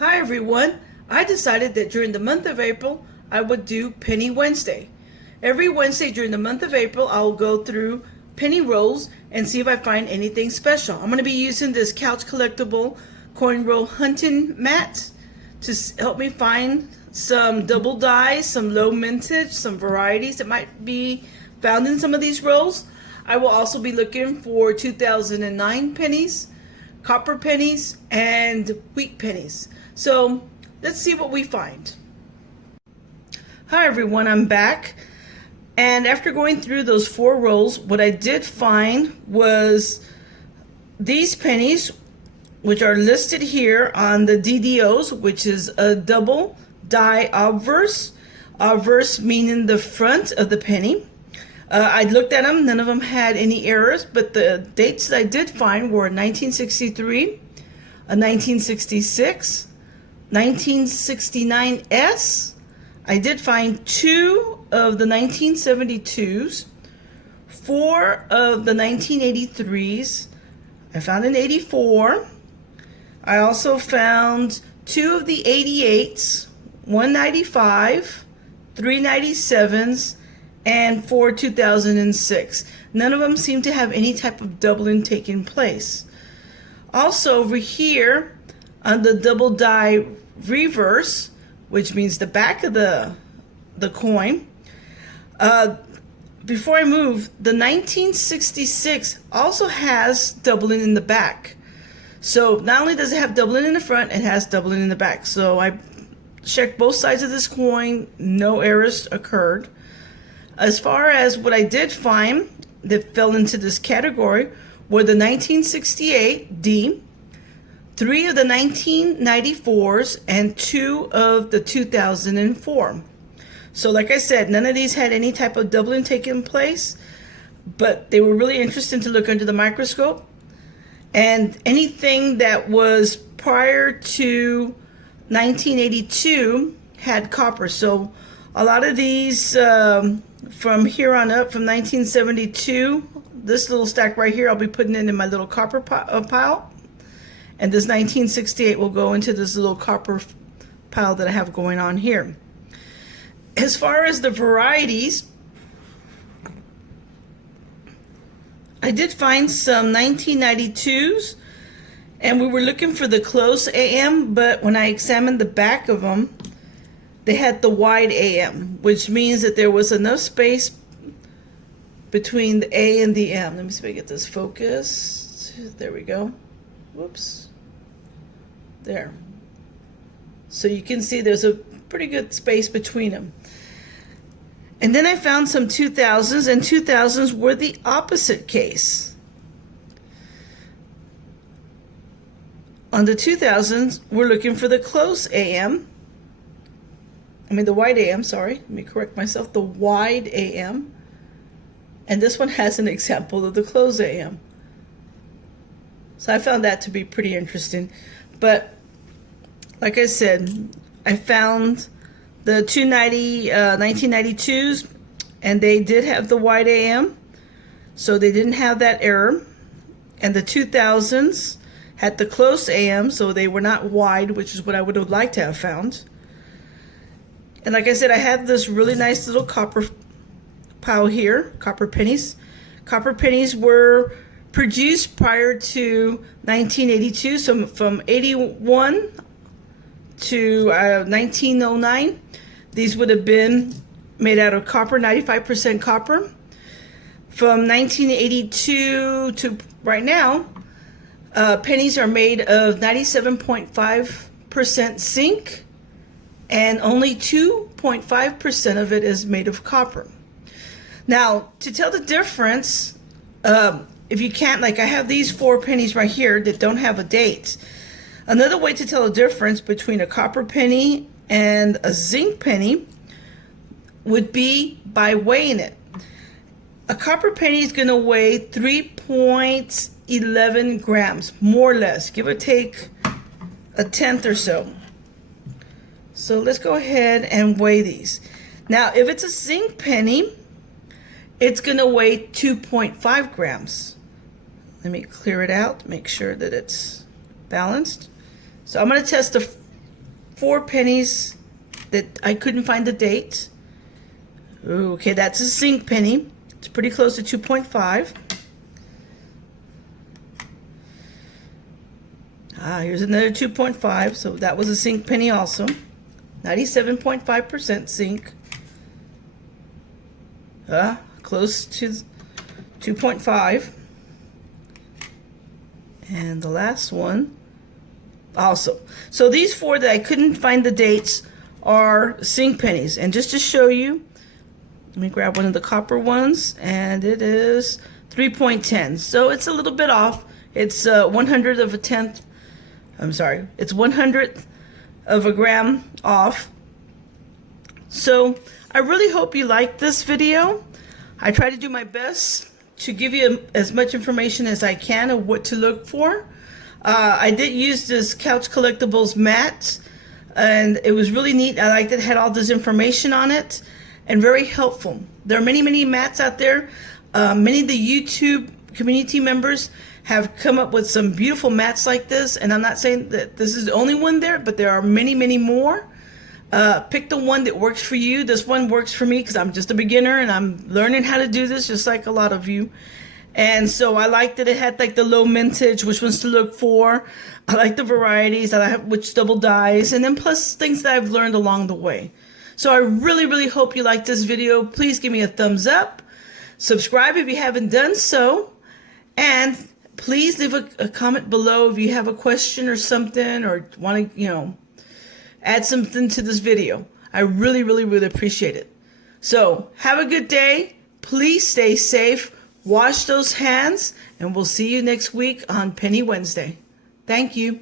Hi everyone! I decided that during the month of April I would do Penny Wednesday. Every Wednesday during the month of April I'll go through penny rolls and see if I find anything special. I'm going to be using this Couch Collectible coin roll hunting mat to help me find some double dies, some low mintage, some varieties that might be found in some of these rolls. I will also be looking for 2009 pennies, copper pennies, and wheat pennies. So let's see what we find. Hi everyone, I'm back. And after going through those 4 rolls, what I did find was these pennies, which are listed here on the DDOs, which is a double die obverse. Obverse meaning the front of the penny. I looked at them, none of them had any errors, but the dates that I did find were 1963, 1966, 1969S. I did find 2 of the 1972s, 4 of the 1983s. I found an 84. I also found 2 of the 88s, 195, 397s, and 4 2006. None of them seem to have any type of doubling taking place. Also over here on the double die reverse, which means the back of the coin, before I move, the 1966 also has doubling in the back. So not only does it have doubling in the front, it has doubling in the back. So I checked both sides of this coin, no errors occurred. As far as what I did find that fell into this category were the 1968 D, 3 of the 1994s, and 2 of the 2004. So like I said, none of these had any type of doubling taking place, but they were really interesting to look under the microscope. And anything that was prior to 1982 had copper. So a lot of these from here on up, from 1972, this little stack right here, I'll be putting it in my little copper pile. And this 1968 will go into this little copper pile that I have going on here. As far as the varieties, I did find some 1992s, and we were looking for the close AM, but when I examined the back of them, they had the wide AM, which means that there was enough space between the A and the M. Let me see if I get this focused. There we go. Whoops. There. So you can see there's a pretty good space between them. And then I found some 2000s, and 2000s were the opposite case. On the 2000s, we're looking for the close AM. The wide AM, sorry. Let me correct myself. The wide AM. And this one has an example of the close AM. So I found that to be pretty interesting. But like I said, I found the 1992s, and they did have the wide AM. So they didn't have that error. And the 2000s had the close AM, so they were not wide, which is what I would have liked to have found. And like I said, I have this really nice little copper pile here, copper pennies. Copper pennies were produced prior to 1982, so from 81 to 1909, these would have been made out of copper, 95% copper. From 1982 to right now, pennies are made of 97.5% zinc, and only 2.5% of it is made of copper. Now, to tell the difference, if you can't, like I have these 4 pennies right here that don't have a date. Another way to tell the difference between a copper penny and a zinc penny would be by weighing it. A copper penny is going to weigh 3.11 grams, more or less, give or take a tenth or so. So let's go ahead and weigh these. Now, if it's a zinc penny, it's going to weigh 2.5 grams. Let me clear it out, make sure that it's balanced. So I'm going to test the 4 pennies that I couldn't find the date. Okay, that's a zinc penny. It's pretty close to 2.5. Here's another 2.5. So that was a zinc penny also. 97.5% zinc. Close to 2.5. And the last one also. So these 4 that I couldn't find the dates are zinc pennies. And just to show you, let me grab one of the copper ones, and it is 3.10. So it's a little bit off. It's 1/100 of a tenth. I'm sorry. It's 1/100th of a gram off. So I really hope you like this video. I try to do my best to give you as much information as I can of what to look for. I did use this Couch Collectibles mat, and it was really neat. I liked it. It had all this information on it and very helpful. There are many mats out there. Many of the YouTube community members have come up with some beautiful mats like this, and I'm not saying that this is the only one there, but there are many more. Pick the one that works for you. This one works for me because I'm just a beginner and I'm learning how to do this just like a lot of you. And so I liked that it had like the low mintage, which ones to look for. I like the varieties, I have which double dies, and then plus things that I've learned along the way. So I really hope you like this video. Please give me a thumbs up. Subscribe if you haven't done so. And please leave a comment below if you have a question or something, or want to, add something to this video. I really appreciate it. So have a good day. Please stay safe. Wash those hands, and we'll see you next week on Penny Wednesday. Thank you.